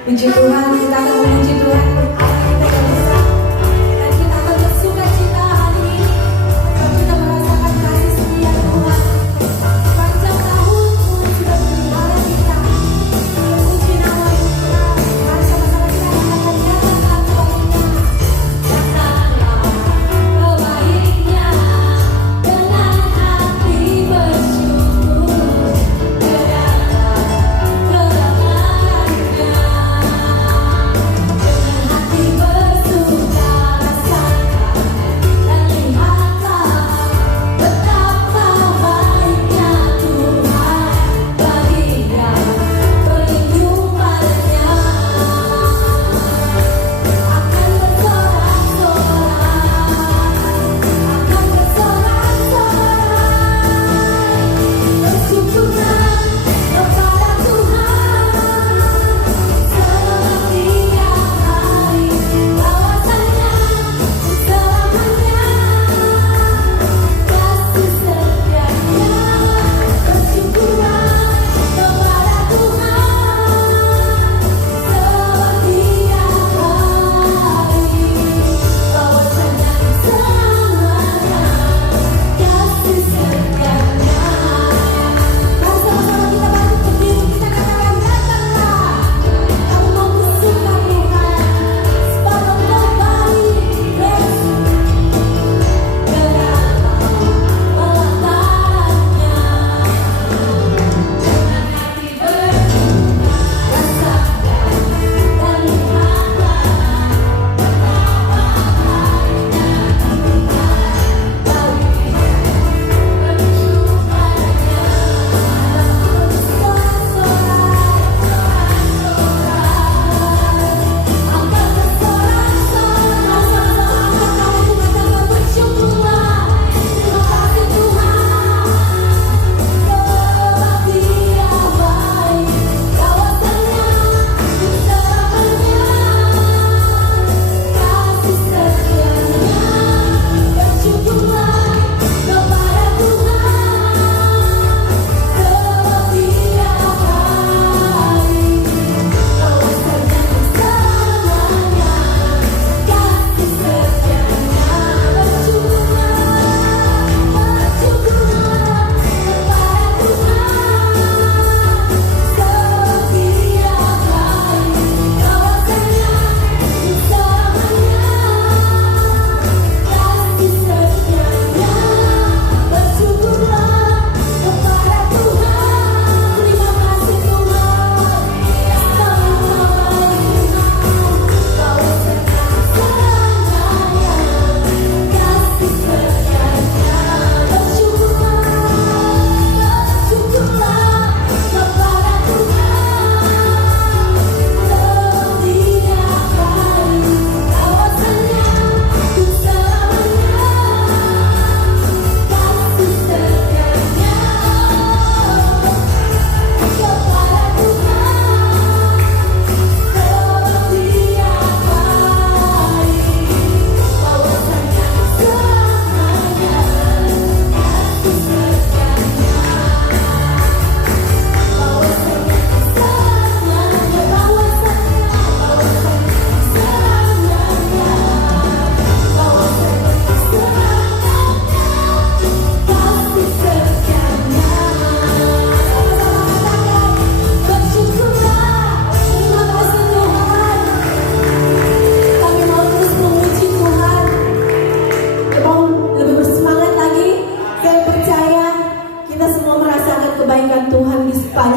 Puji Tuhan, kita akan memuji Tuhan. Kita yang bisa dan kita akan bersuka cita hari ini. Kita merasakan kasih setia Tuhan. Sepanjang tahun Tuhan sudah melihara kita. Puji nama Tuhan. Mari sama-sama kita akan nyatakan kebaikan. Nyatakan kebaiknya dengan hati bersyukur. Kedatangan kedatangannya dengan hati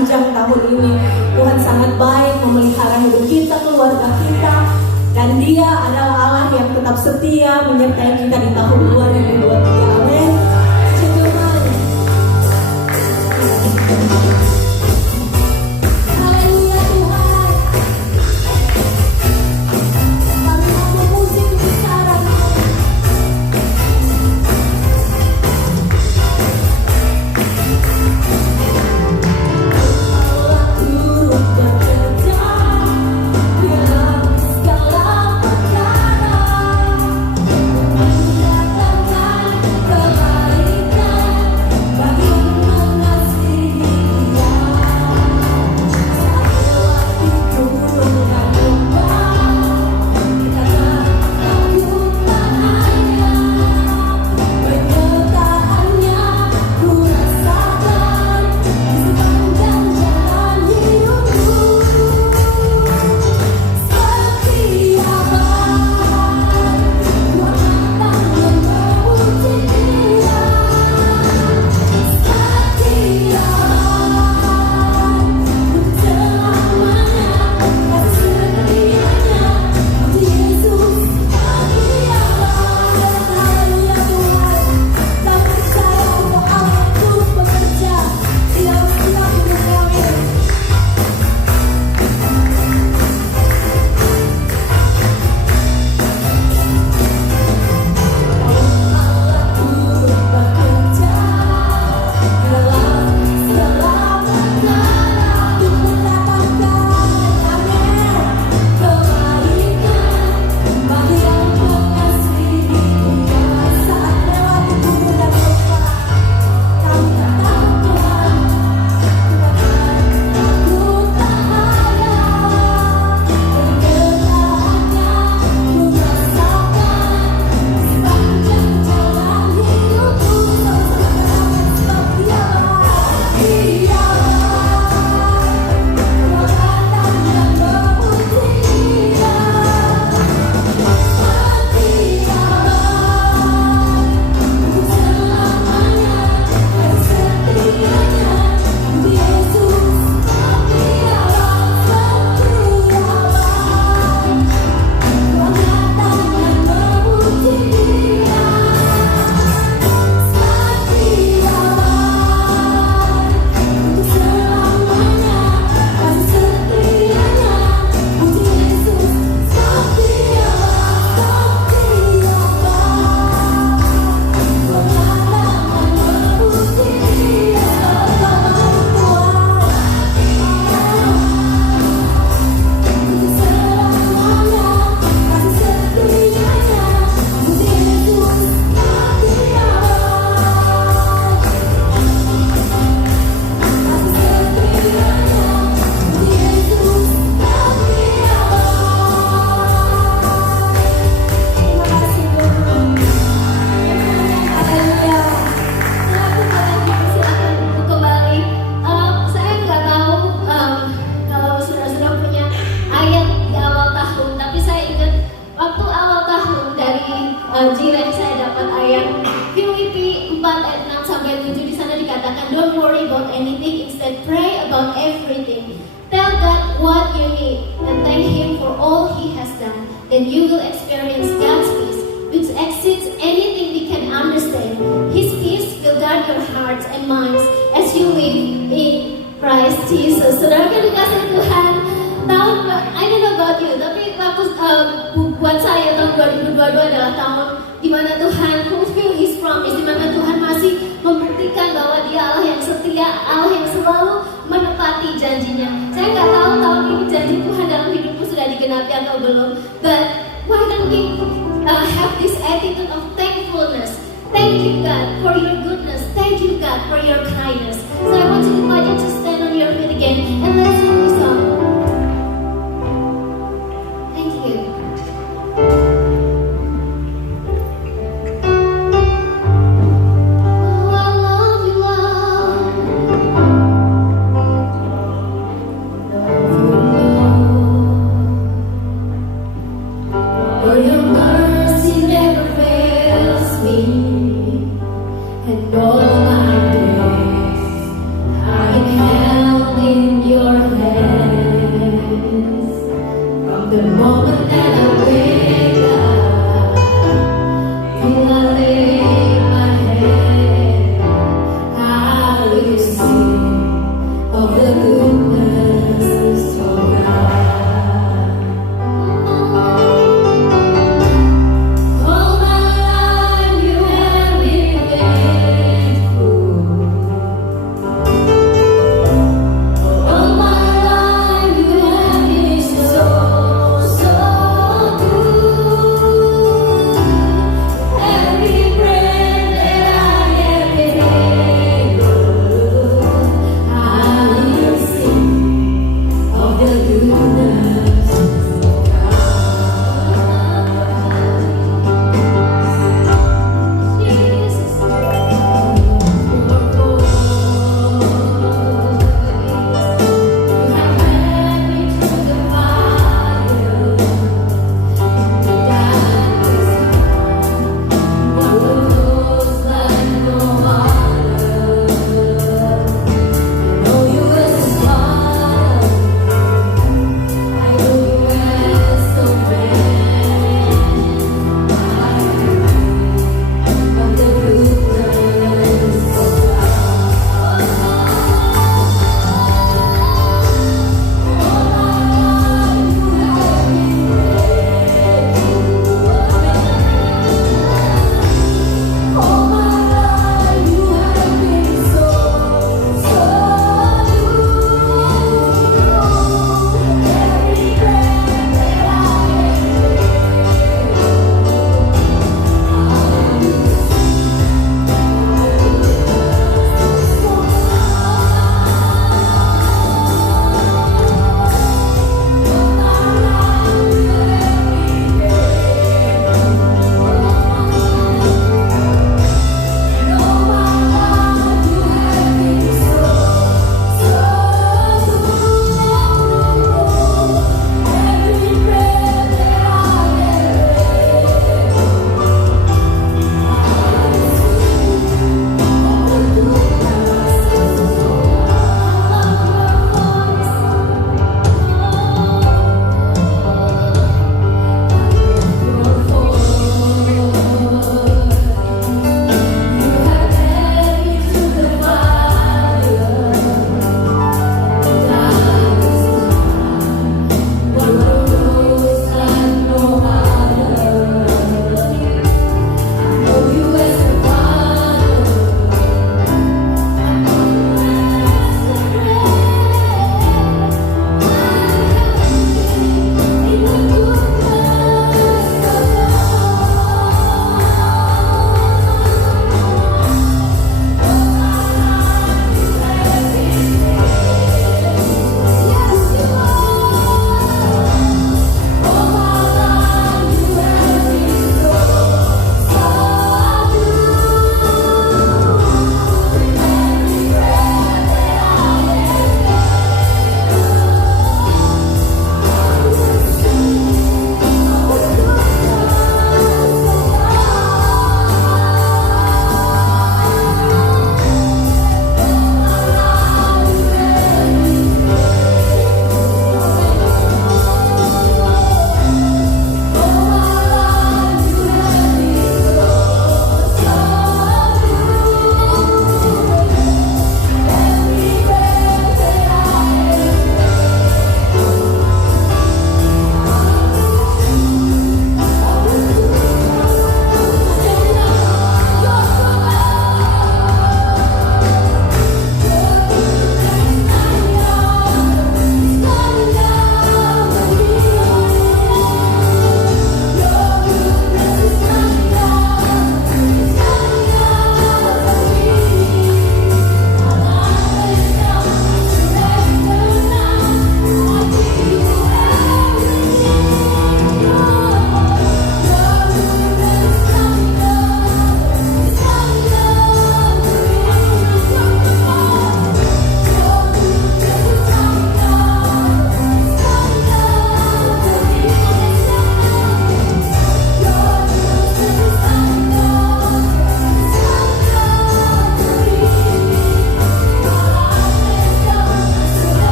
sepanjang tahun ini. Tuhan sangat baik memelihara hidup kita, keluarga kita, dan Dia adalah Allah yang tetap setia menyertai kita di tahun 2023. Amin. Puji Tuhan. Haleluya Tuhan. Kami mau memuji kebesaran-Mu. Allah turut bekerja dalam segala perkara, mendatangkan kebaikan bagi yang mengasihi Dia. Saat lewati gunung dan lembah, kita takut padanya. Penyertaannya ku rasakan di sepanjang jalan hidupku. Setia Bapa, kuatkan dan memuji Dia. Setia Bapa, untuk selamanya kasih setianya. Puji Yesus, setia Bapa. Haleluya Tuhan. Kami percaya bahwa Allah terus bekerja di dalam setiap hidup kami. Allah turut bekerja dalam segala perkara untuk mendatangkan kebaikan bagi yang mengasihi Dia. Saat melewati gunung dan lembah, kami tak takut Tuhan, kita takut bahaya. Penyertaannya ku rasakan di sepanjang jalan hidupku. Sama-sama katakan, setia Bapa, kuatkan dan memuji Dia. Setia Bapa, untuk selamanya kasih setianya. Puji Yesus, setia Bapa, setia Bapa, kuatkan dan memuji Dia. Setia Bapa, untuk selamanya kasih setianya. Puji Yesus, setia Bapa, setia Bapa, kuatkan dan memuji Dia. Untuk selamanya kasih setianya. Puji Yesus, setia Saya nggak tahu kalau saudara-saudara punya ayat di awal tahun, tapi saya ingat waktu awal tahun dari Jiren saya dapat ayat Filipi 4 ayat 6 sampai 7. Di sana dikatakan, don't worry about anything, instead pray about everything. Tell God what you need and thank Him for all He has done. Then you will experience God's peace, which exceeds anything we can understand. His peace will guard your hearts and minds as you live in Christ Jesus. Saudara yang dikasihi Tuhan, I don't know about you, tapi waktu buat saya tahun 2022 adalah tahun di mana Tuhan fulfill His promise, di mana Tuhan masih membuktikan bahwa Dia Allah yang setia, Allah yang selalu menepati janjinya. Saya nggak tahu tahun ini janji Tuhan dalam hidupku sudah digenapi atau belum, but why don't we have this attitude of thankfulness? Thank you God for your goodness. Thank you God for your kindness. So I want to invite you to stand on your feet again and let's sing this song. Thank you. Oh, I love you, Lord. For your mercy never fails me, and all my days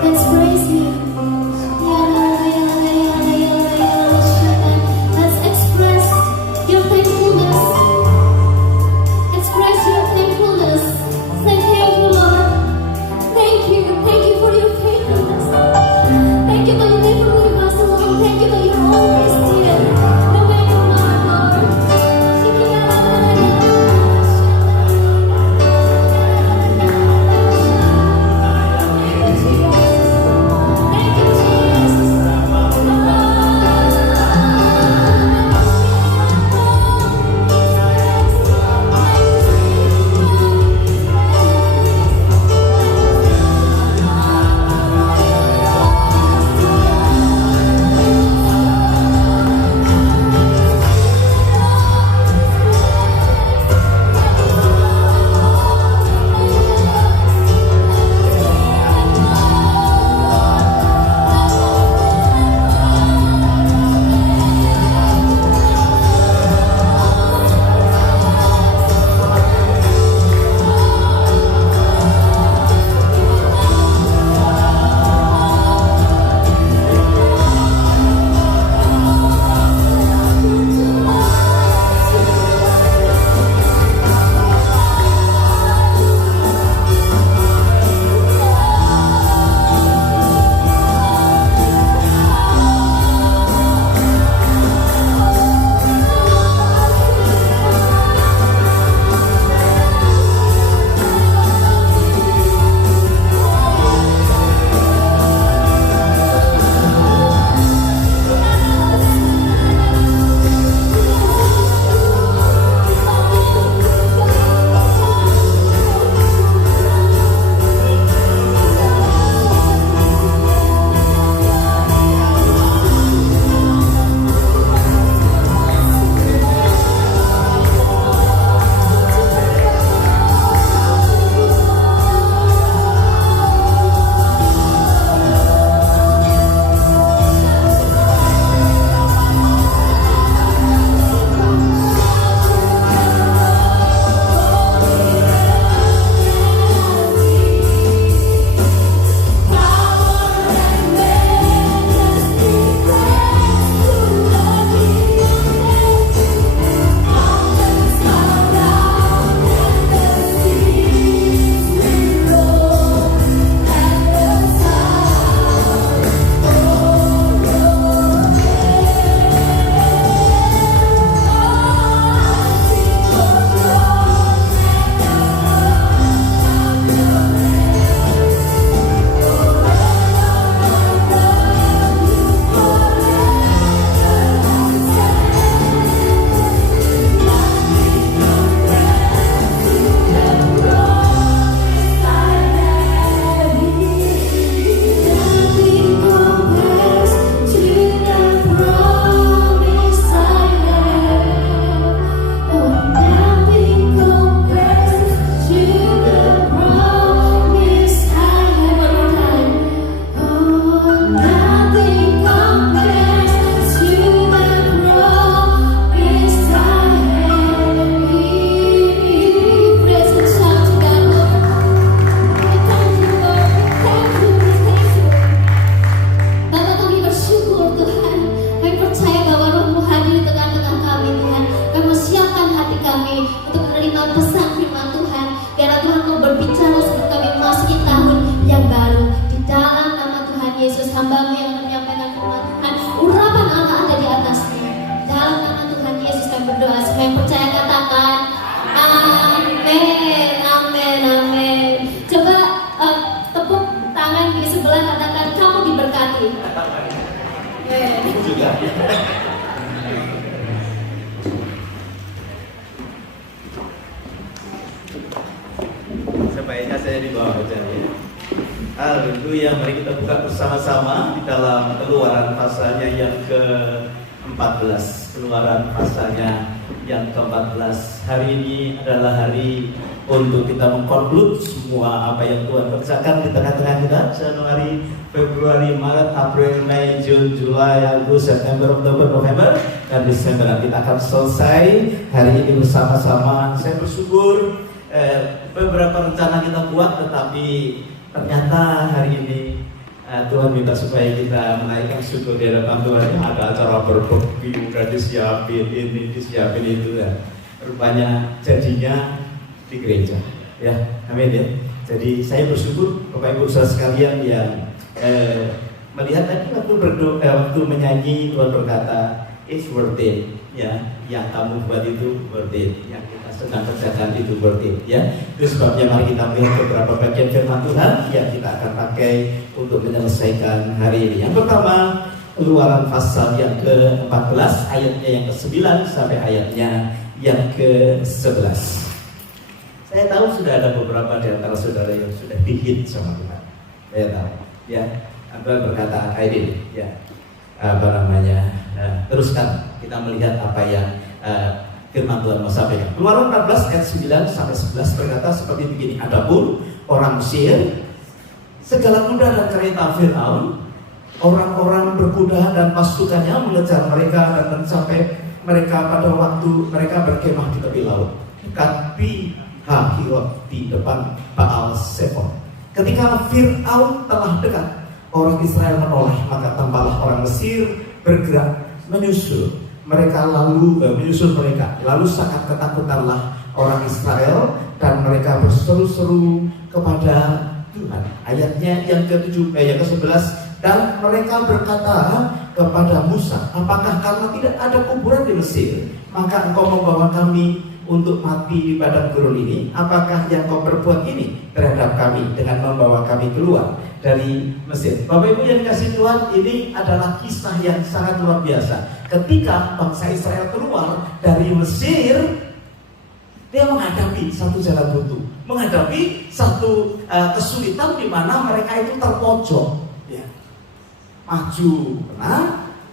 Let's praise Him. Let's express your thankfulness. Express your thankfulness. Say thank you, Lord. Thank you. Thank you for your faithfulness. Thank you that you never leave us alone. Thank you that you're always here. No matter what, Lord. Thank you, Jesus. Sebaiknya saya dibawa ke jari. Haleluya, mari kita buka bersama-sama di dalam Keluaran pasalnya yang ke-14. Keluaran pasalnya yang ke-14. Hari ini adalah hari untuk kita mengkonklud semua apa yang Tuhan kerjakan di tengah-tengah kita. Januari, Februari, Maret, April, Mei, Juni, Juli, Agustus, September, Oktober, November, dan Desember. Kita akan selesai hari ini bersama-sama. Saya bersyukur beberapa rencana kita buat, tetapi ternyata hari ini Tuhan minta supaya kita menaikkan syukur di hadapan Tuhan. Ada acara berbagi, udah disiapin ini, disiapin itu ya. Rupanya jadinya di gereja, ya, amin ya. Jadi saya bersyukur Bapak Ibu saudara sekalian yang melihat tadi waktu berdoa, waktu menyanyi Tuhan berkata, it's worth it, ya. Yang kamu buat itu worth it, yang kita sedang kerjakan itu worth it, ya. Itu sebabnya mari kita melihat beberapa bagian firman Tuhan yang kita akan pakai untuk menyelesaikan hari ini. Yang pertama, Keluaran pasal yang ke-14 ayatnya yang ke-9 sampai ayatnya yang ke-11. Saya tahu sudah ada beberapa di antara saudara yang sudah dihit sama Tuhan. Saya tahu, ya. Tuhan berkata kayak ini, ya. Teruskan kita melihat apa yang firman Tuhan mau sampaikan. Keluaran 14 ayat 9 sampai 11 berkata seperti begini. Adapun orang Mesir, segala kuda dan kereta Fir'aun, orang-orang berkuda dan pasukannya mengejar mereka dan mencapai mereka pada waktu mereka berkemah di tepi laut, dekat Pi-hahirot di depan Baal Zephon. Ketika Fir'aun telah dekat, orang Israel menoleh, maka tambahlah orang Mesir bergerak menyusul mereka, lalu sangat ketakutanlah orang Israel dan mereka berseru-seru kepada Tuhan. Ayatnya yang ke-7, yang ke-11, dan mereka berkata kepada Musa, apakah karena tidak ada kuburan di Mesir, maka engkau membawa kami untuk mati di padang gurun ini? Apakah yang kau perbuat ini terhadap kami dengan membawa kami keluar dari Mesir? Bapak Ibu yang dikasihi Tuhan, ini adalah kisah yang sangat luar biasa. Ketika bangsa Israel keluar dari Mesir, dia menghadapi satu jalan buntu, menghadapi satu kesulitan di mana mereka itu terpojok, ya. Maju kena,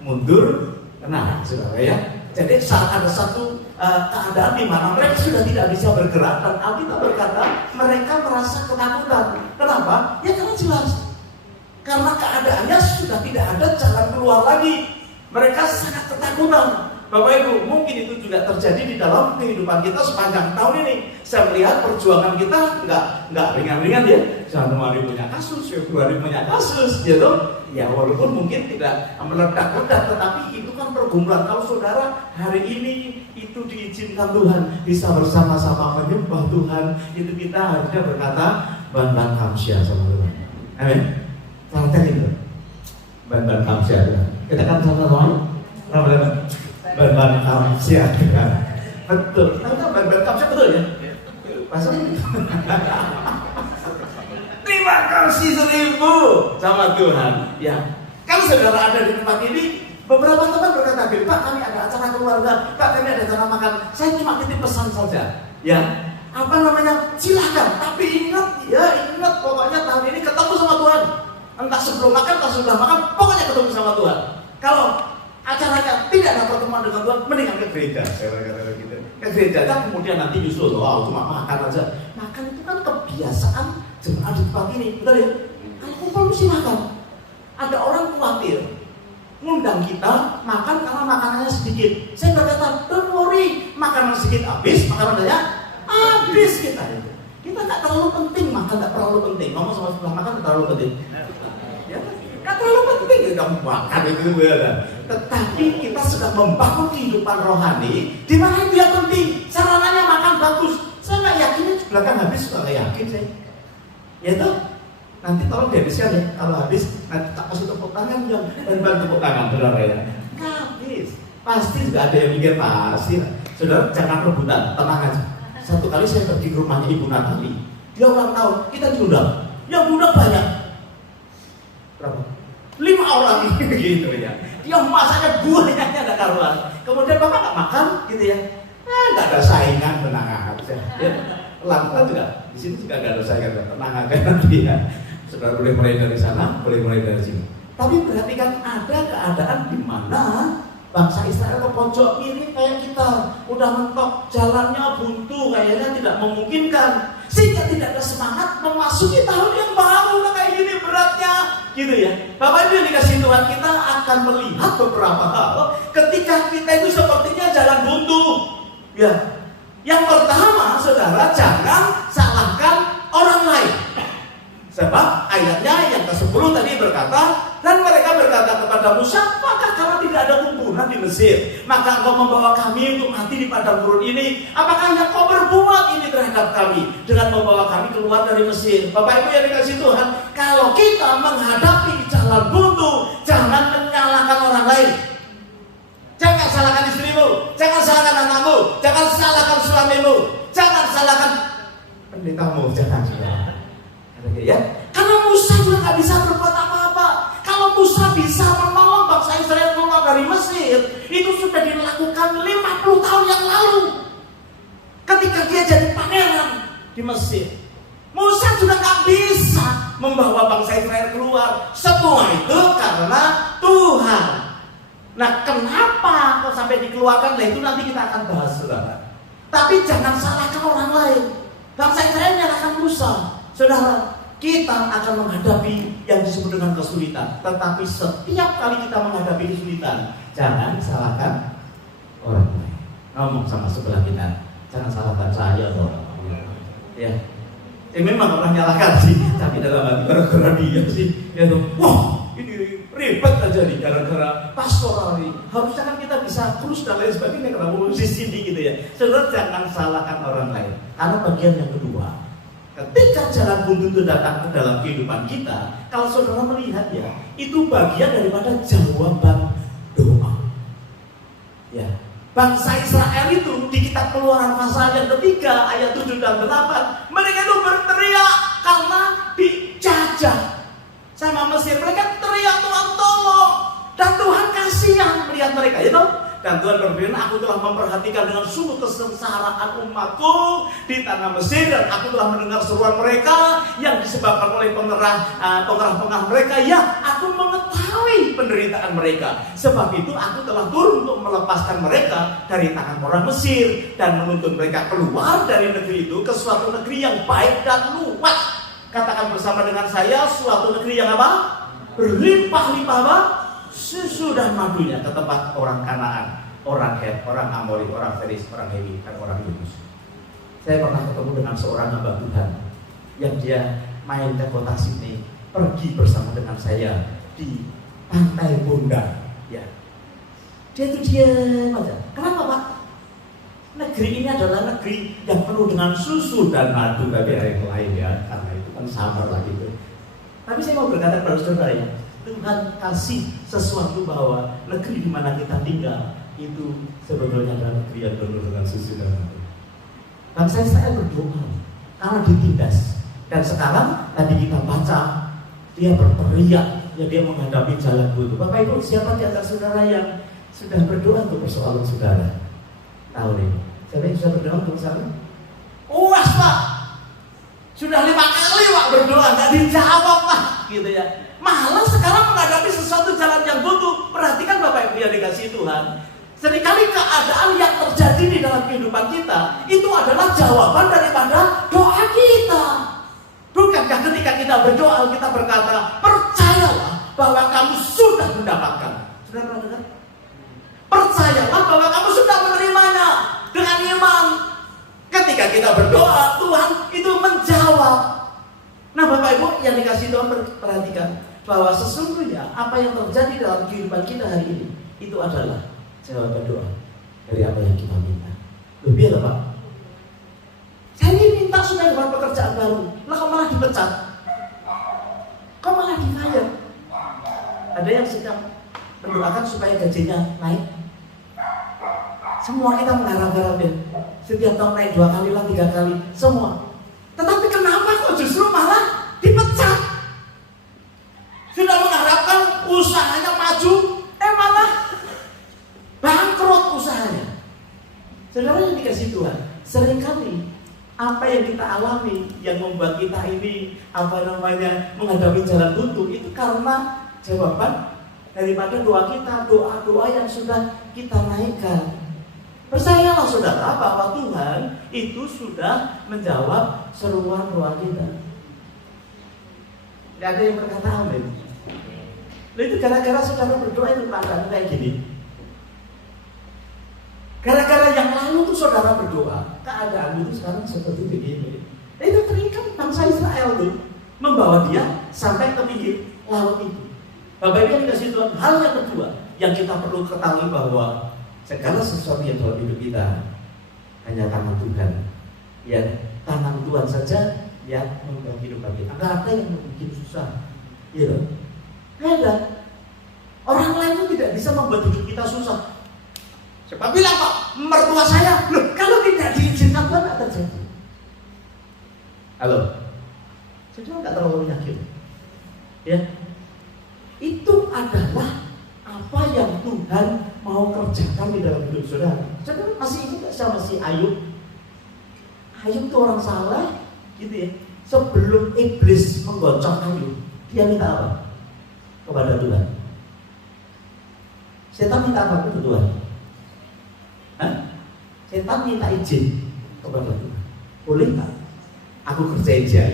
mundur kena, saudara ya. Jadi saat ada satu keadaan di mana mereka sudah tidak bisa bergerak, dan Alkitab berkata mereka merasa ketakutan. Kenapa? Ya karena jelas, karena keadaannya sudah tidak ada jalan keluar lagi. Mereka sangat ketakutan. Bapak Ibu, mungkin itu juga terjadi di dalam kehidupan kita sepanjang tahun ini. Saya melihat perjuangan kita nggak ringan-ringan ya. Januari punya kasus, Februari punya kasus, gitu. Ya walaupun mungkin tidak meledak-ledak, tetapi itu kan pergumulan. Kalau saudara hari ini itu diizinkan Tuhan bisa bersama-sama menyembah Tuhan, itu kita harusnya berkata ban-ban kamsyah sama Tuhan. Amin. Sangat itu. Ban-ban kamsyah Tuhan. Kita kan sama-sama ban-ban kamsyah Tuhan. Betul. Ban-ban kamsyah betul ya? Pasal ini. Terima kasih 1000 sama Tuhan. Ya, kalau saudara ada di tempat ini, beberapa teman berkata, Pak kami ada acara keluarga, Pak kami ada acara makan. Saya cuma titip pesan saja. Ya, silakan. Tapi ingat, pokoknya tahun ini ketemu sama Tuhan. Entah sebelum makan, entah sudah makan, pokoknya ketemu sama Tuhan. Kalau acaranya tidak ada pertemuan dengan Tuhan, mendingan ke gereja. Saya berkata gitu. Ke gereja, kemudian nanti nyusul. Cuma makan aja. Makan itu kan kebiasaan jemaat di tempat ini, betul ya? Kalau kumpul mesti makan. Ada orang khawatir ngundang kita makan karena makanannya sedikit. Saya berkata, don't worry, makanan sedikit habis, makanannya habis kita itu. Kita nggak terlalu penting makan, nggak terlalu penting. Ngomong sama sebelah makan nggak terlalu penting. Ya, nggak terlalu penting kita makan itu ya. Tetapi kita sedang membangun kehidupan rohani, di mana itu yang penting. Sarananya makan bagus. Saya nggak yakin belakang habis, suka nggak yakin saya. Ya itu nanti tolong dihabiskan ya. Kalau habis nanti tak kasih tepuk tangan dan bantu tepuk tangan, benar ya. Nggak habis. Pasti juga ada yang mikir pasti. Saudara jangan rebutan, tenang aja. Satu kali saya pergi ke rumahnya Ibu Natali, dia ulang tahun, kita diundang. Yang diundang banyak. Berapa? 5 orang gitu ya. Dia masaknya buahnya ada karuan. Kemudian Bapak nggak makan gitu ya. Nggak ada saingan, tenang aja. Ya. Pelan-pelan juga, di sini juga nggak ada saingan, tenang aja nanti ya. Saudara boleh mulai dari sana, boleh mulai dari sini. Tapi perhatikan ada keadaan di mana bangsa Israel ke pojok ini kayak kita, udah mentok, jalannya buntu, kayaknya tidak memungkinkan, sehingga tidak ada semangat memasuki tahun yang baru. Kayak gini beratnya, gitu ya. Bapak Ibu yang dikasih Tuhan, kita akan melihat beberapa hal ketika kita itu sepertinya jalan buntu. Ya, yang pertama, saudara jangan salahkan orang lain. Sebab ayatnya yang ke-10 tadi berkata, dan mereka berkata kepada Musa, maka karena tidak ada kumpulan di Mesir, maka engkau membawa kami untuk mati di padang gurun ini. Apakah yang kau berbuat ini terhadap kami dengan membawa kami keluar dari Mesir? Bapak Ibu yang dikasihi Tuhan, kalau kita menghadapi jalan buntu, jangan menyalahkan orang lain. Jangan salahkan istrimu, jangan salahkan anakmu, jangan salahkan suamimu, jangan salahkan pendetamu, jangan salahkan. Ya, karena Musa juga nggak bisa berbuat apa-apa. Kalau Musa bisa menolong bangsa Israel keluar dari Mesir, itu sudah dilakukan 50 tahun yang lalu. Ketika dia jadi pangeran di Mesir, Musa juga nggak bisa membawa bangsa Israel keluar. Semua itu karena Tuhan. Nah, kenapa kok sampai dikeluarkan? Nah, itu nanti kita akan bahas, saudara. Tapi jangan salahkan orang lain. Bangsa Israel menyalahkan Musa. Saudara, kita akan menghadapi yang disebut dengan kesulitan. Tetapi setiap kali kita menghadapi kesulitan, jangan salahkan orang lain. Ngomong sama sebelah kita, jangan salahkan saya loh. Ya, memang orang nyalahkan sih, tapi dalam hati gara-gara dia sih. Ya tuh, wah ini ribet aja nih gara-gara pastoral ini. Harusnya kan kita bisa terus dan lain sebagainya karena posisi ini gitu ya. Saudara, jangan salahkan orang lain. Karena bagian yang kedua, ketika jalan buntu itu datang ke dalam kehidupan kita, kalau saudara melihat ya, itu bagian daripada jawaban doa. Ya, bangsa Israel itu di kitab Keluaran pasal yang ketiga ayat 7 dan 8, mereka itu berteriak karena dijajah sama Mesir. Mereka teriak, Tuhan tolong, dan Tuhan kasihan melihat mereka, ya toh? Dan Tuhan berfirman, aku telah memperhatikan dengan sungguh kesengsaraan umatku di tanah Mesir, dan aku telah mendengar seruan mereka yang disebabkan oleh pengerah-pengerah mereka. Ya, aku mengetahui penderitaan mereka. Sebab itu aku telah turun untuk melepaskan mereka dari tangan orang Mesir dan menuntun mereka keluar dari negeri itu ke suatu negeri yang baik dan luas. Katakan bersama dengan saya, suatu negeri yang apa? Berlimpah-limpah apa? Susu dan madunya, ke tempat orang Kanaan, orang Het, orang Amori, orang Feris, orang Hewi, dan orang Yebus. Saya pernah ketemu dengan seorang hamba Tuhan yang dia main ke kota Sydney, pergi bersama dengan saya di Pantai Bondan. Ya, dia itu diam aja. Kenapa Pak? Negeri ini adalah negeri yang penuh dengan susu dan madu, tapi yang lain ya, karena itu kan sama lah gitu. Tapi saya mau berkata kepada saudara ya, Tuhan kasih sesuatu bahwa negeri di mana kita tinggal itu sebetulnya adalah negeri yang penuh dengan susu dan madu. Bangsa Israel berdoa karena ditindas. Dan sekarang tadi kita baca dia berteriak, ya dia menghadapi jalan buntu. Bapak Ibu, siapa di antara saudara yang sudah berdoa untuk persoalan saudara? Tahu nih, siapa yang sudah berdoa untuk saudara? Uas Pak, sudah 5 kali Pak berdoa nggak dijawab Pak, gitu ya. Malah sekarang menghadapi sesuatu jalan yang buntu. Perhatikan Bapak Ibu yang dikasihi Tuhan, seringkali keadaan yang terjadi di dalam kehidupan kita itu adalah jawaban daripada doa kita. Bukankah ketika kita berdoa kita berkata, percayalah bahwa kamu sudah mendapatkan. Sudah pernah dengar? Percayalah bahwa kamu sudah menerimanya dengan iman. Ketika kita berdoa, Tuhan itu menjawab. Nah Bapak Ibu yang dikasihi Tuhan, perhatikan bahwa sesungguhnya apa yang terjadi dalam kehidupan kita hari ini itu adalah jawaban doa dari apa yang kita minta. Lebih apa Pak? Saya ini minta supaya dapat pekerjaan baru, lah kok malah dipecat? Kok malah di-fire? Ada yang sedang mendoakan supaya gajinya naik. Semua kita mengharap-harap ya, setiap tahun naik 2 kali lah, 3 kali, semua. Tetapi kenapa kok justru malah dipecat? Sudah mengharapkan usahanya maju, malah bangkrut usahanya. Saudara yang dikasih Tuhan, seringkali apa yang kita alami yang membuat kita ini menghadapi jalan buntu itu karena jawaban daripada doa kita, doa-doa yang sudah kita naikkan. Percayalah saudara bahwa Tuhan itu sudah menjawab seruan doa kita. Gak ada yang berkata amin. Itu gara-gara saudara berdoa itu keadaan kayak gini. Gara-gara yang lalu tuh saudara berdoa, keadaan itu sekarang seperti begini. Itu terikat bangsa Israel tuh. membawa dia sampai ke pinggir laut itu. Bapak Ibu yang dikasih Tuhan, hal yang kedua yang kita perlu ketahui bahwa segala sesuatu yang dalam hidup kita hanya tangan Tuhan. Ya, tangan Tuhan saja yang membuat kehidupan kita. Enggak ada yang bikin susah. Iya loh. Enggak ada. Orang lain itu tidak bisa membuat hidup kita susah. Siapa bilang kok mertua saya? Loh, kalau tidak diizinkan Tuhan tidak terjadi. Halo. Saudara nggak terlalu yakin. Ya. Itu adalah apa yang Tuhan mau kerjakan di dalam hidup saudara. Saudara masih ingat sama si Ayub? Ayub itu orang saleh, gitu ya. Sebelum iblis menggocok Ayub, dia minta apa kepada Tuhan? Setan minta apa kepada Tuhan? Hah? Setan minta izin kepada Tuhan. Boleh nggak? Aku kerjain dia.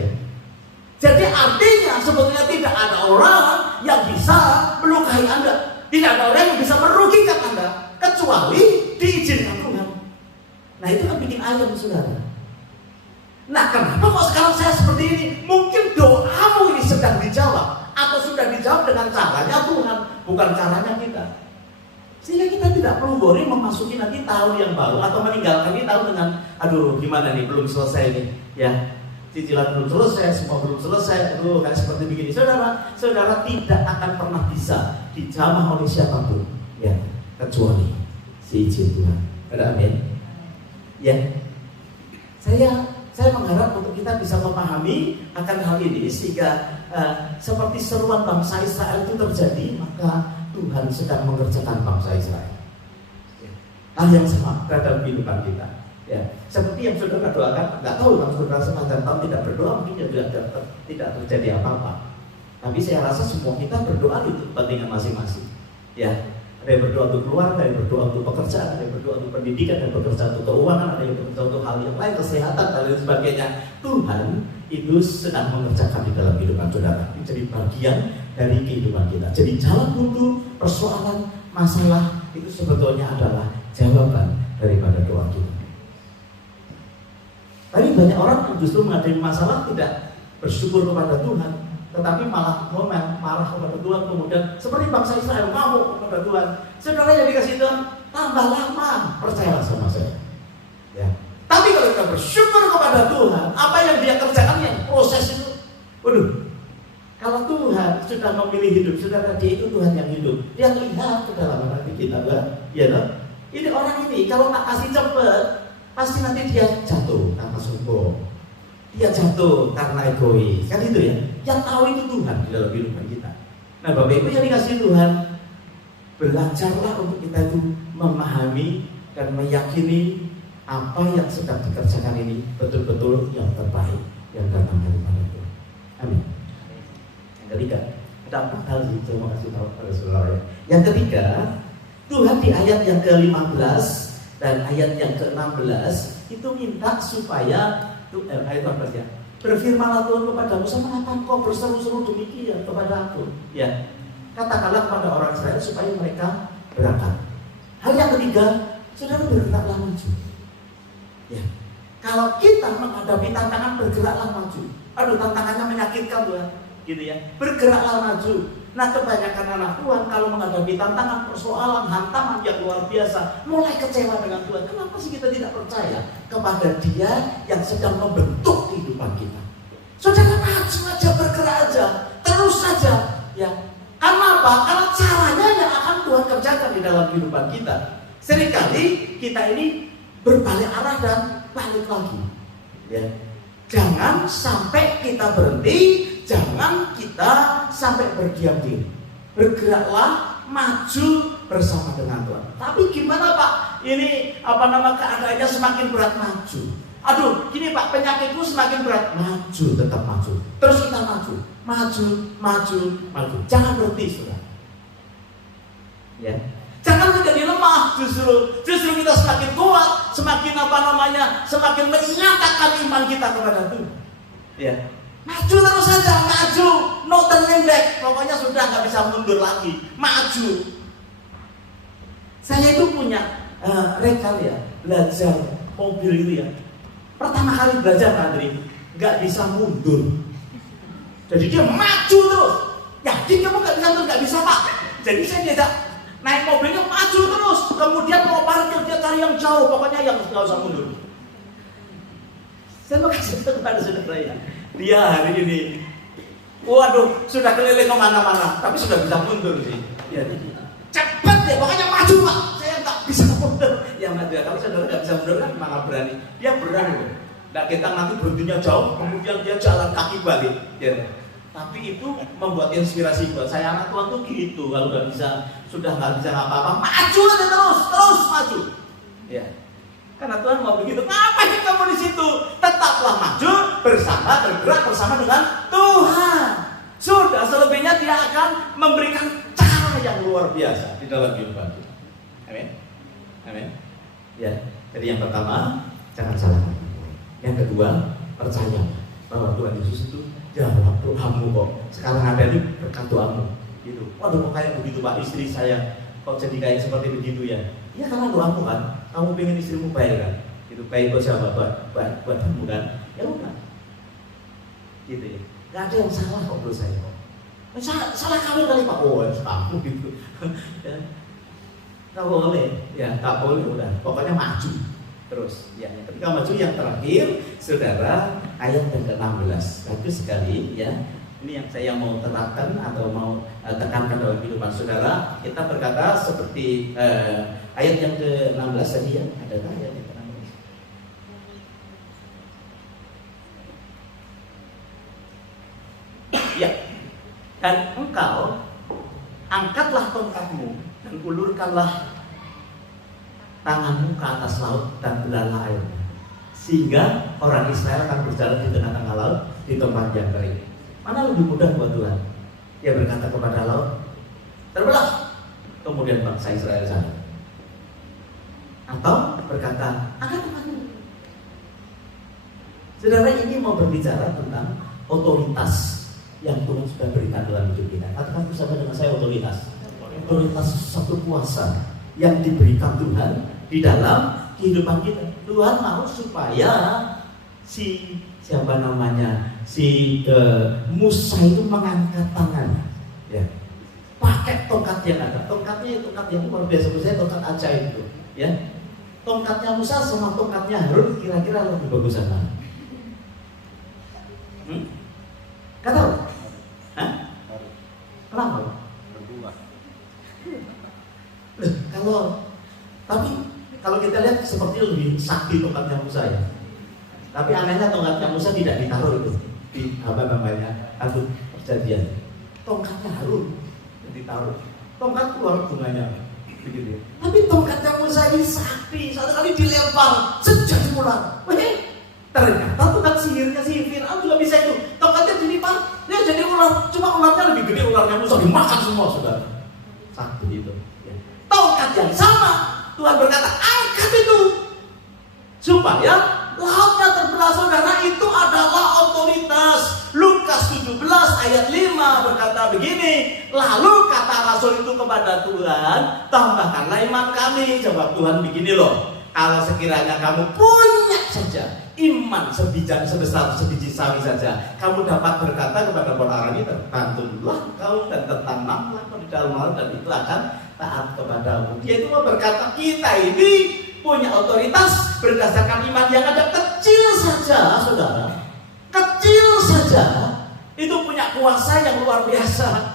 Jadi artinya sebetulnya tidak ada orang yang bisa melukai Anda, tidak ada orang yang bisa merugikan Anda kecuali diizinkan Tuhan. Nah itu kan bikin ayam saudara. Nah kenapa kok sekarang saya seperti ini? Mungkin doamu ini sedang dijawab atau sudah dijawab dengan caranya Tuhan, bukan caranya kita. Sehingga kita tidak perlu worry memasuki nanti tahun yang baru atau meninggalkan ini tahun dengan aduh gimana nih belum selesai nih ya. Cicilan belum selesai, semua belum selesai, aduh kayak seperti begini. Saudara tidak akan pernah bisa dijamah oleh siapapun ya, kecuali si izin Tuhan. Ada amin? Ya. Saya mengharap untuk kita bisa memahami akan hal ini sehingga seperti seruan bangsa Israel itu terjadi, maka Tuhan sedang mengerjakan bangsa Israel. Ya. Hal yang sama dalam kehidupan kita. Ya, seperti yang saudara doakan, nggak tahu kalau saudara semacam tahun tidak berdoa mungkin tidak terjadi apa-apa. Tapi saya rasa semua kita berdoa itu kepentingan masing-masing. Ya, ada yang berdoa untuk keluarga, ada yang berdoa untuk pekerjaan, ada yang berdoa untuk pendidikan, ada yang berdoa untuk keuangan, ada yang berdoa untuk hal yang lain, kesehatan dan lain sebagainya. Tuhan itu sedang mengerjakan di dalam kehidupan saudara. Itu jadi bagian dari kehidupan kita. Jadi jalan buntu, persoalan, masalah itu sebetulnya adalah jawaban daripada doa kita. Tapi banyak orang yang justru menghadapi masalah tidak bersyukur kepada Tuhan, tetapi malah ngomel, marah kepada Tuhan, kemudian seperti bangsa Israel ngamuk kepada Tuhan. Saudara yang dikasih Tuhan tambah lama, percayalah sama saya. Ya. Tapi kalau kita bersyukur kepada Tuhan, apa yang Dia kerjakan yang proses itu, waduh. Kalau Tuhan sudah memilih hidup, saudara, Dia itu Tuhan yang hidup. Dia lihat ke dalam hati kita, ya loh. Ini orang ini kalau tak kasih cepet, pasti nanti dia jatuh karena sombong, dia jatuh karena egois, kan itu ya. Yang tahu itu Tuhan di dalam kehidupan kita. Nah Bapak Ibu yang dikasih Tuhan, belajarlah untuk kita itu memahami dan meyakini apa yang sedang dikerjakan ini betul-betul yang terbaik yang datang daripada Tuhan. Amin. Yang ketiga, ada 4 hal sih saya mau kasih tahu pada saudara. Yang ketiga, Tuhan di ayat yang ke-15 dan ayat yang ke-16 itu minta supaya ayat 14 ya. Berfirmanlah Tuhan kepadamu, mengapa kau berseru-seru demikian kepada aku? Ya. Katakanlah kepada orang Israel supaya mereka berangkat. Hal yang ketiga, saudara bergeraklah maju. Ya. Kalau kita menghadapi tantangan, bergeraklah maju. Aduh, tantangannya menyakitkan Tuhan, gitu ya. Bergeraklah maju. Nah kebanyakan anak Tuhan kalau menghadapi tantangan, persoalan, hantaman yang luar biasa, mulai kecewa dengan Tuhan. Kenapa sih kita tidak percaya kepada Dia yang sedang membentuk kehidupan kita? Saudara maju aja, bergerak aja, terus saja. Ya. Karena apa? Karena caranya yang akan Tuhan kerjakan di dalam kehidupan kita. Seringkali kita ini berbalik arah dan balik lagi. Ya. Jangan sampai kita berhenti. Jangan kita sampai berdiam diri. Bergeraklah maju bersama dengan Tuhan. Tapi gimana Pak? Ini keadaannya semakin berat, maju. Aduh, gini Pak, penyakitku semakin berat, maju, tetap maju. Terus kita maju. Jangan berhenti, saudara. Ya. Jangan menjadi lemah, justru kita semakin kuat, semakin semakin menyatakan iman kita kepada Tuhan. Ya. Maju terus saja, maju, no turning back. Pokoknya sudah nggak bisa mundur lagi, maju. Saya itu punya rekal ya, belajar mobil itu ya. Pertama kali belajar Andri, nggak bisa mundur. Jadi dia maju terus. Yakin kamu nggak bisa terus, nggak bisa Pak. Jadi saya diajak naik mobilnya maju terus. Kemudian mau parkir dia cari yang jauh, pokoknya yang nggak usah mundur. Saya mau kasih tahu kepada saudara ya, dia hari ini, waduh, sudah keliling kemana-mana, tapi sudah bisa mundur sih. Ya, cepat ya, pokoknya maju Pak. Saya nggak bisa mundur. Ya maju. Kalau saudara nggak bisa mundur kan malah berani. Dia berani loh. Nah kita nanti berhentinya jauh, kemudian dia jalan kaki balik. Ya. Tapi itu membuat inspirasi buat saya. Anak Tuhan tuh gitu. Kalau nggak bisa, sudah nggak bisa apa-apa, maju aja terus maju. Ya. Karena Tuhan mau begitu. Ngapain kamu di situ? Tetaplah maju bersama, bergerak bersama dengan Tuhan. Sudah, selebihnya dia akan memberikan cara yang luar biasa di dalam kehidupan kita. Amin. Amin. Ya. Jadi yang pertama, jangan salah. Yang kedua, percaya bahwa Tuhan Yesus itu jawab doamu kok. Sekarang ada di berkat doamu. Gitu. Waduh, kok kayak begitu Pak, istri saya kok jadi kayak seperti begitu ya? Ya karena doamu kan. Kamu pengen istrimu baik kan? Itu baik buat siapa? Buat kamu kan? Ya udah. Gitu ya. Gak ada yang salah kok menurut saya. Salah kali Pak. Oh, kamu gitu. Ya. Gak boleh. Ya, gak boleh udah. Pokoknya maju. Terus, ya, ketika maju yang terakhir, saudara, ayat yang ke-16. Bagus sekali, ya. Ini yang saya mau terapkan atau mau tekankan dalam kehidupan saudara. Kita berkata seperti ayat yang ke-16 tadi ya. Adakah ayat yang ke-16? Ya. Dan engkau angkatlah tongkatmu dan ulurkanlah tanganmu ke atas laut dan belalailah airnya, sehingga orang Israel akan berjalan di tengah-tengah laut di tempat yang kering. Mana lebih mudah buat Tuhan? Dia berkata kepada laut, terbelah, kemudian bangsa Israel jalan. Atau berkata, angkat tanganmu. Saudara, ini mau berbicara tentang otoritas yang Tuhan sudah berikan dalam hidup kita. Katakan bersama dengan saya, otoritas. Otoritas satu kuasa yang diberikan Tuhan di dalam kehidupan kita. Tuhan mau supaya si Musa itu mengangkat tangan, ya, pakai tongkat yang ada. Tongkatnya tongkat yang luar biasa, saya tongkat ajaib itu, ya. Tongkatnya Musa sama tongkatnya Harun kira-kira lebih bagus mana? Gak tahu? Hah? Kenapa? Kalau kita lihat seperti lebih sakti tongkatnya Musa ya. Tapi anehnya tongkatnya Musa tidak ditaruh itu di aduk perjanjian. Tongkatnya Harun ditaruh. Tongkat keluar bunganya begitu. Tapi tongkatnya Musa ini sakti. Satu kali dilempar sejadi ular. Ternyata tongkat sihirnya si Fir'aun juga bisa itu. Tongkatnya dilempar, dia jadi ular. Cuma ularnya lebih gede, ularnya Musa dimakan semua sudah. Sakti itu. Ya. Tongkat yang sama, Tuhan berkata angkat itu supaya lautnya terbelah. Saudara, itu adalah otoritas. Lukas 17 ayat 5 berkata begini, lalu kata rasul itu kepada Tuhan, tambahkanlah iman kami. Jawab Tuhan begini loh, kalau sekiranya kamu punya saja iman sebesar sebiji sawi saja, kamu dapat berkata kepada orang ini, terbantulah kau dan tertanamlah di dalam laut dan itu akan taat kepadamu. Dia itu mau berkata kita ini punya otoritas berdasarkan iman yang ada. Kecil saja saudara, kecil saja itu punya kuasa yang luar biasa.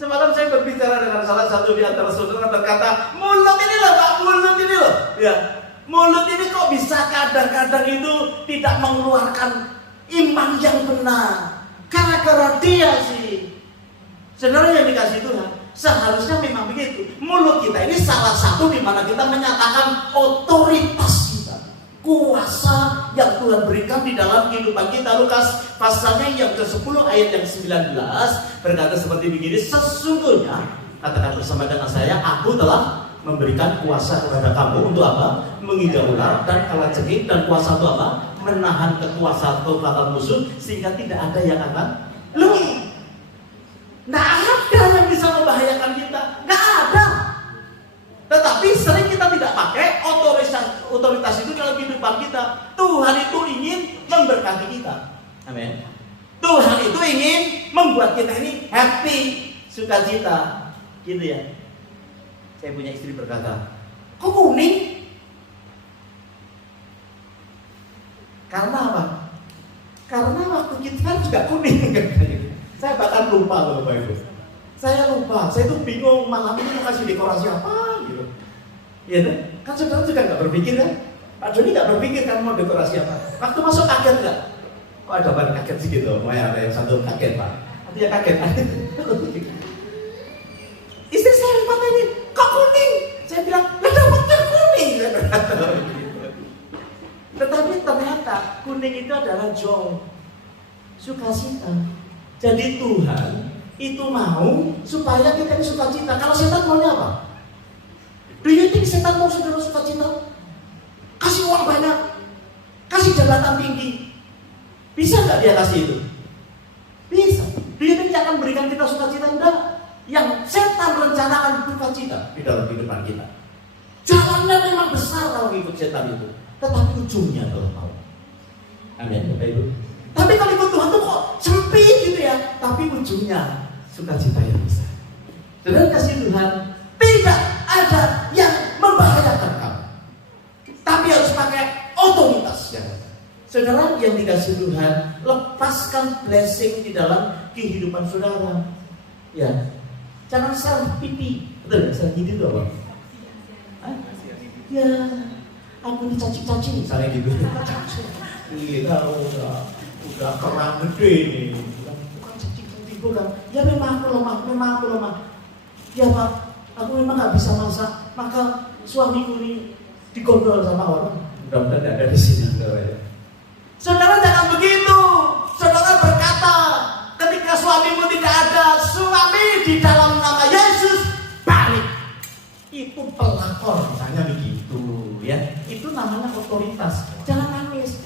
Semalam saya berbicara dengan salah satu di antara saudara, berkata, mulut ini loh Pak, mulut ini loh, ya, mulut ini kok bisa kadang-kadang itu tidak mengeluarkan iman yang benar. Gara-gara dia sih, saudara yang dikasih Tuhan, seharusnya memang begitu. Mulut kita ini salah satu di mana kita menyatakan otoritas kita, kuasa yang Tuhan berikan di dalam kehidupan kita. Lukas pasalnya yang ke-10 ayat yang 19 berkata seperti begini, sesungguhnya, katakan bersama dengan saya, aku telah memberikan kuasa kepada kamu untuk apa? Menginjak ular dan kalajengking, dan kuasa untuk apa? Menahan kekuasaan musuh sehingga tidak ada yang akan nggak ada yang bisa membahayakan kita, nggak ada. Tetapi sering kita tidak pakai otoritas itu dalam kehidupan kita. Tuhan itu ingin memberkati kita. Amin. Tuhan membuat kita ini happy, sukacita, gitu ya. Saya punya istri berkata, kok kuning? Karena apa? Karena waktu kita juga kuning. Saya bahkan lupa loh Bapak Ibu. Saya lupa, saya tuh bingung malam ini mau kasih dekorasi apa gitu. Iya kan saudara juga nggak berpikir kan? Pak Doni nggak berpikir kan mau dekorasi apa. Waktu masuk kaget nggak? Kok ada barang kaget sih gitu? Ada yang satu kaget Pak. Ada yang kaget. Istri saya lupa ini, kok kuning? Saya bilang, lah dapatnya kuning. Tetapi ternyata kuning itu adalah joy, sukacita. Jadi Tuhan itu mau supaya kita ini sukacita. Kalau setan maunya apa? Do you think setan mau saudara sukacita? Kasih uang banyak, kasih jabatan tinggi, bisa nggak dia kasih itu? Bisa. Do you think dia akan berikan kita sukacita? Enggak. Yang setan rencanakan sukacita di dalam kehidupan kita. Jalannya memang besar kalau ikut setan itu, tetapi ujungnya adalah mau. Amin, Bapak Ibu. Tapi kalau ikut Tuhan tuh kok sempit gitu ya, tapi ujungnya sukacita yang besar. Saudara kasih Tuhan, tidak ada yang membahayakan kamu, tapi harus pakai otoritas yang ada. Saudara yang dikasih Tuhan, lepaskan blessing di dalam kehidupan saudara. Ya, jangan self pity. Betul, self pity itu apa? Ya, aku dicaci-caci misalnya gitu. Kita udah kerang gede nih. Bukan caci-caci bukan. Ya memang aku lemah. Ya Pak, aku memang nggak bisa masak. Maka suamiku ini digondol sama orang. Mudah-mudahan tidak ada di sini, saudara ya. Saudara jangan begitu. Saudara berkata, ketika suamimu tidak ada, suami di dalam nama Yesus balik. Itu pelakor, misalnya begitu ya. Itu namanya otoritas. Jangan nangis.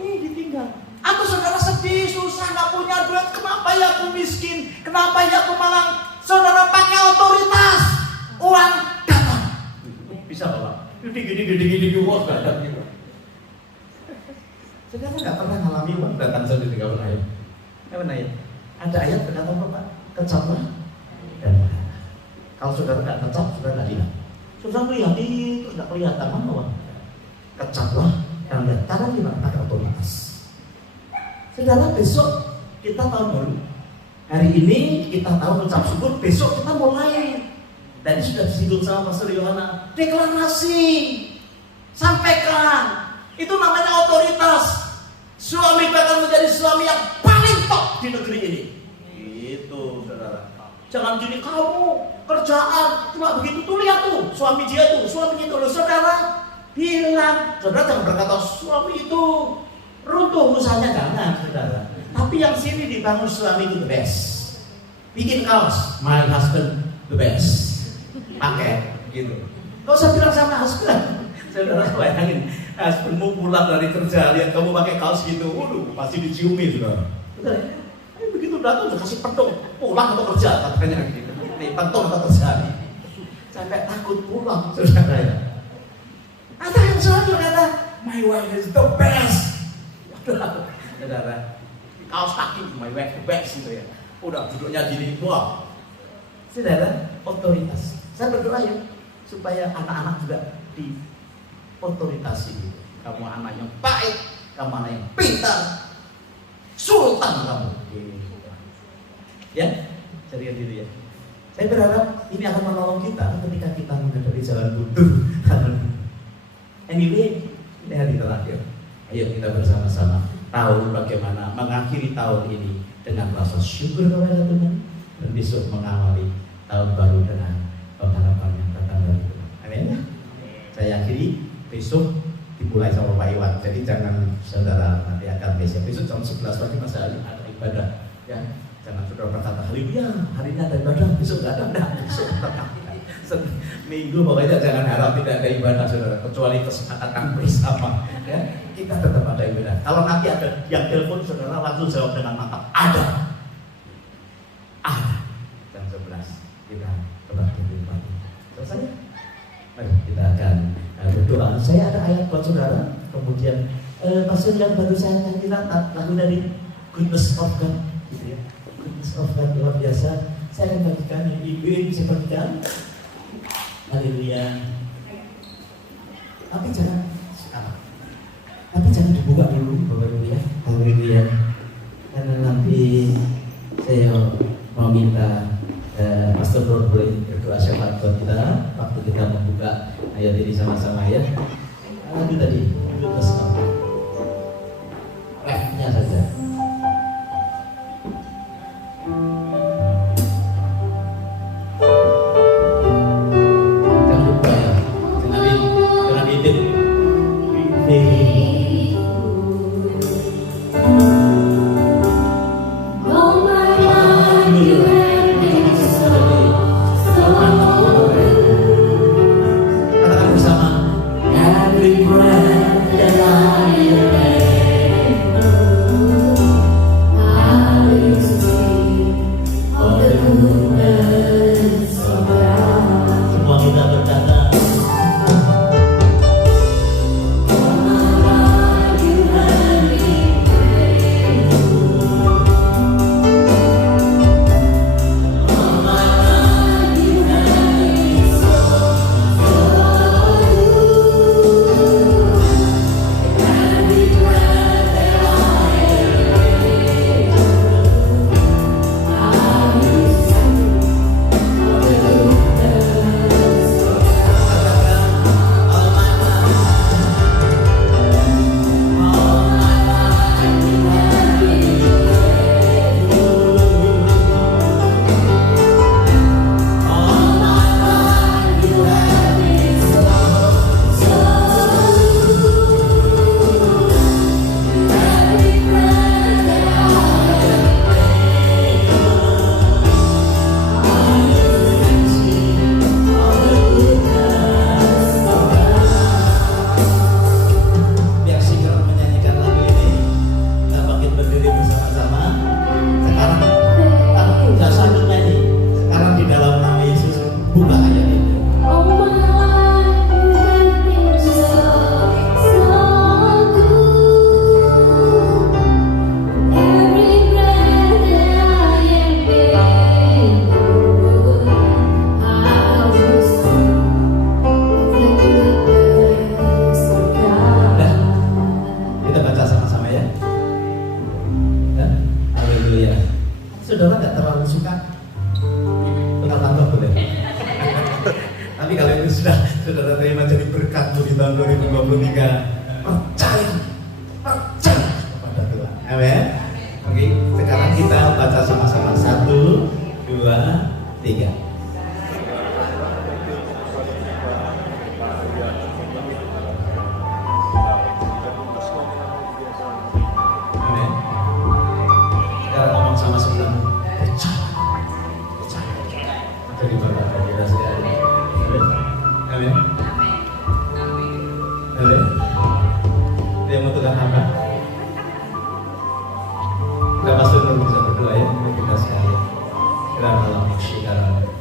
Ditinggal. Atau saudara sedih, susah, nggak punya duit. Kenapa ya aku miskin? Kenapa ya aku malang? Saudara pakai otoritas. Uang datang. Bisa Pak? Gede uang datang gitu. Saudara nggak pernah ngalami uang datang sendiri, nggak pernah ya? Nggak pernah ya? Ada ayat berkata apa Pak? Kecaplah dan kalau saudara nggak kecap, saudara nggak lihat. Saudara melihat terus nggak kelihatan mana uang. Kecaplah dan lihat. Cara gimana? Pakai otoritas. Saudara besok kita tahu dulu. Hari ini kita tahu mengucap syukur. Besok kita mulai. Tadi sudah disinggung sama Pastor Yohana. Deklarasi. Sampaikan. Itu namanya otoritas. Suami akan menjadi suami yang paling top di negeri ini. Itu saudara. Jangan gini kamu kerjaan cuma begitu tuh, lihat tuh suami dia tuh, suami itu loh saudara. Bilang, saudara jangan berkata suami itu runtuh usahanya, jangan saudara. Tapi yang sini dibangun suami itu the best. Bikin kaos, my husband the best. Pakai gitu. Kau usah bilang sama husband. Saudara bayangin, husbandmu pulang dari kerja, lihat kamu pakai kaos gitu, waduh, pasti diciumi saudara. Betul ya? Begitu datang udah kasih pentung, pulang atau kerja katanya gitu. Nih pentung atau kerja nih. Sampai takut pulang saudara ya. Atau yang selalu berkata, my wife is the best. Saudara, kaos kaki, my wife the best gitu ya. Udah duduknya gini, wah. Saudara, otoritas. Saya berdoa ya, supaya anak-anak juga di otoritasi gitu. Kamu anak yang baik, kamu anak yang pintar, sultan kamu. Ya, cari diri ya. Saya berharap ini akan menolong kita ketika kita menghadapi jalan buntu. Anyway, ini hari terakhir. Ayo kita bersama-sama tahu bagaimana mengakhiri tahun ini dengan rasa syukur kepada Tuhan dan besok mengawali tahun baru dengan pengharapan yang datang dari Tuhan. Amin ya. Saya akhiri. Besok dimulai sama Pak Iwan. Jadi jangan saudara nanti akan besok jam 11 pagi masih ada ibadah. Ya, jangan saudara berkata haleluya, hari ini ada ibadah, besok nggak ada. Besok Minggu pokoknya jangan harap tidak ada ibadah saudara, kecuali kesepakatan bersama. Ya, kita tetap ada ibadah. Kalau nanti ada yang telepon saudara langsung jawab dengan mantap. Ada. Jam 11 kita kembali ibadah. Selesai. Mari kita akan berdoa. Saya ada ayat buat saudara. Kemudian pastor yang baru saya nyanyikan lagu dari Goodness of God. of God luar biasa. Saya akan bagikan, Ibu bisa bagikan. Haleluya. Tapi jangan dibuka dulu, Bapak Ibu ya. Haleluya. Karena nanti saya mau minta Pastor Ron boleh berdoa syafaat buat kita waktu kita membuka ayat ini sama-sama ya. Itu tadi, itu terus refnya saja. Jangan lupa ya, jangan intip. Saudara nggak terlalu suka tengah-tengah boleh. Tapi kalau itu sudah saudara terima jadi berkat di tahun 2023, percaya kepada Tuhan. Amin. Oke, sekarang kita baca sama-sama 1, 2, 3. Dari Bapak dan kita sekalian. Amin. Amin. Dia mau tukang apa? Kita pasti bisa berdoa ya untuk kita sekalian. Karena dalam sekarang,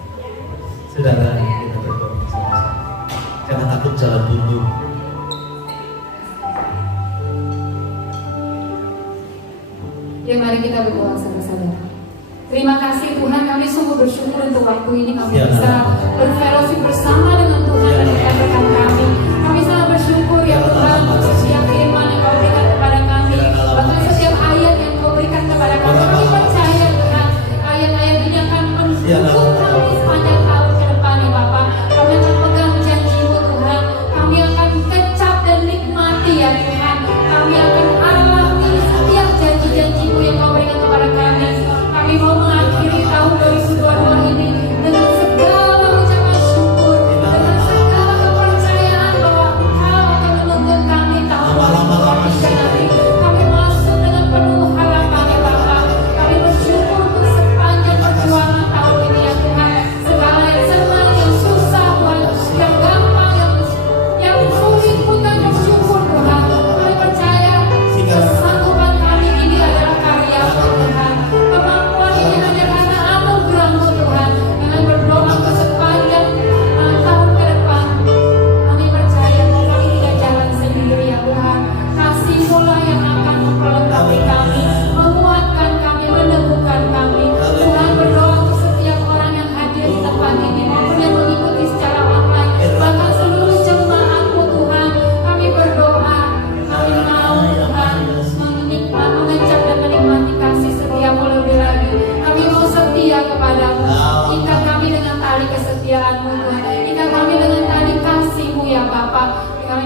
saudara kita berdoa bersama-sama. Jangan takut jalan buntu. Ya, mari kita berdoa saudara-saudara. Terima kasih Tuhan, kami sungguh bersyukur untuk waktu ini kami bisa berfellowship bersama dengan Tuhan dan rekan-rekan kami. Kami sangat bersyukur ya Tuhan untuk setiap firman yang Kau berikan kepada kami, bahkan setiap ayat yang Kau berikan kepada kami. Kami percaya Tuhan, ayat-ayat ini akan mendukung kami sepanjang tahun ke depan ya Bapak. Kami akan pegang janji-Mu Tuhan, kami akan kecap dan nikmati ya Tuhan. Kami akan alami setiap janji-janji-Mu yang Kau berikan kepada kami. Kami mau mengakhiri tahun 2022 ini dengan segala ucapan syukur, dengan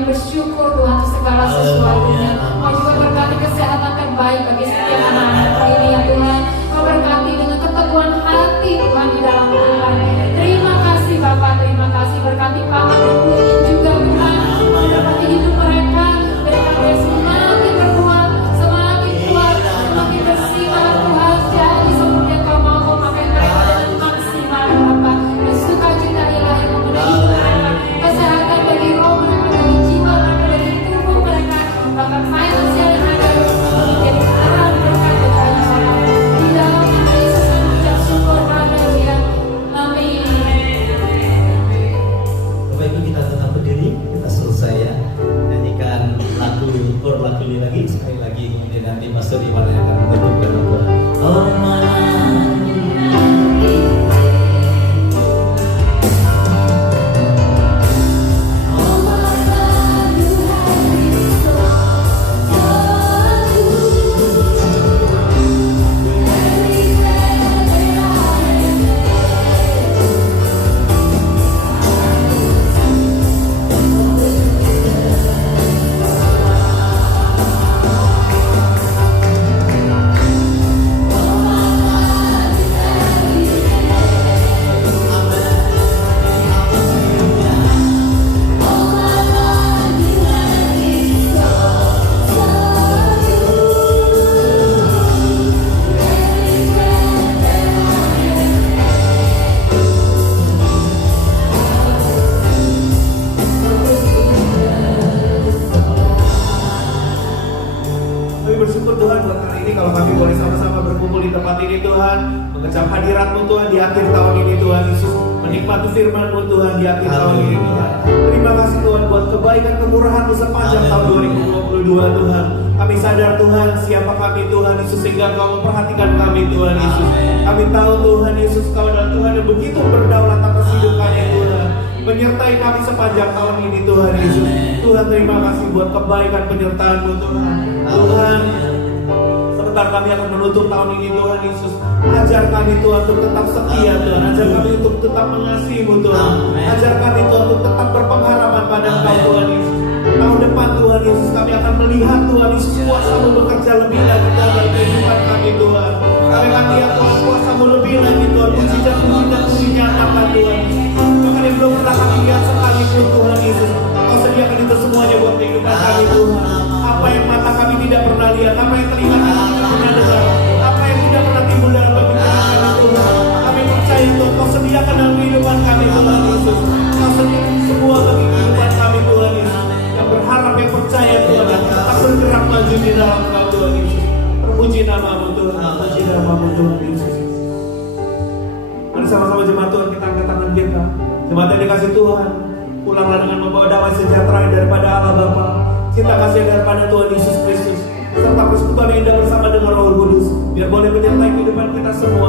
bersyukur Tuhan untuk segala sesuatunya. Kau juga berkati kesehatan terbaik bagi setiap anak-anak ini ya Tuhan. Kau berkati dengan keteguhan hati Tuhan di dalam Tuhan. Terima kasih Bapa, terima kasih. Berkati Paman dan Punya juga Tuhan. Berkati hidup mereka, mereka semakin berkuat, semakin kuat, semakin bersinar Tuhan. Jadi seperti yang Kau mau, Kau pakai mereka dengan maksimal Bapa. Dan sukacita ilahi memenuhi mereka. Kesehatan bagi roh mereka, bagi jiwa mereka, bagi tubuh mereka, bahkan finansial yang ada menjadi arah berkat dan salam. Di dalam nama Yesus kami ucap syukur haleluya. Amin. Bapak Ibu, kita tetap berdiri, kita selesai ya. Nyanyikan lagu ini lagi sekali lagi, kemudian nanti Pastor Iwan yang akan menutupkan doa. Oh mengecap hadirat-Mu Tuhan di akhir tahun ini Tuhan Yesus, menikmati firman-Mu Tuhan di akhir tahun ini Tuhan. Terima kasih Tuhan buat kebaikan kemurahan-Mu sepanjang tahun 2022 Tuhan. Kami sadar Tuhan siapa kami Tuhan Yesus, sehingga Kau memperhatikan kami Tuhan Yesus. Kami tahu Tuhan Yesus Kau adalah Tuhan yang begitu berdaulat atas hidupannya Tuhan, menyertai kami sepanjang tahun ini Tuhan Yesus. Tuhan terima kasih buat kebaikan penyertaan-Mu Tuhan. Tuhan, sebentar kami akan menutup tahun ini Tuhan Yesus. Ajar kami Tuhan untuk tetap setia Tuhan. Ajar kami untuk tetap mengasihi-Mu Tuhan. Ajar kami Tuhan untuk tetap berpengharapan pada Engkau Tuhan Yesus. Tahun depan Tuhan Yesus kami akan melihat Tuhan Yesus kuasa-Mu bekerja lebih lagi dalam kehidupan kami Tuhan. Kami akan lihat Tuhan kuasa-Mu lebih lagi Tuhan. Mujizat-mujizat-Mu dinyatakan Tuhan. Bahkan yang belum pernah kami lihat sekalipun Tuhan Yesus, Kau sediakan itu semuanya buat kehidupan kami Tuhan. Apa yang mata kami tidak pernah lihat, apa yang telinga kami tidak pernah dengar, apa yang tidak pernah timbul dalam pemikiran kami Tuhan, kami percaya Tuhan Kau sediakan dalam kehidupan kami Tuhan Yesus. Kau sediakan semua bagi kehidupan kami Tuhan Yesus. Yang berharap, yang percaya Tuhan, yang tetap bergerak maju di dalam Kau Tuhan Yesus. Terpuji nama-Mu Tuhan, terpuji nama-Mu Tuhan Yesus. Mari sama-sama jemaat Tuhan kita angkat tangan kita. Jemaat yang dikasih Tuhan, pulanglah dengan membawa damai sejahtera daripada Allah Bapa, cinta kasih daripada Tuhan Yesus Kristus, serta persekutuan yang indah bersama dengan Roh Kudus, biar boleh menyertai kehidupan kita semua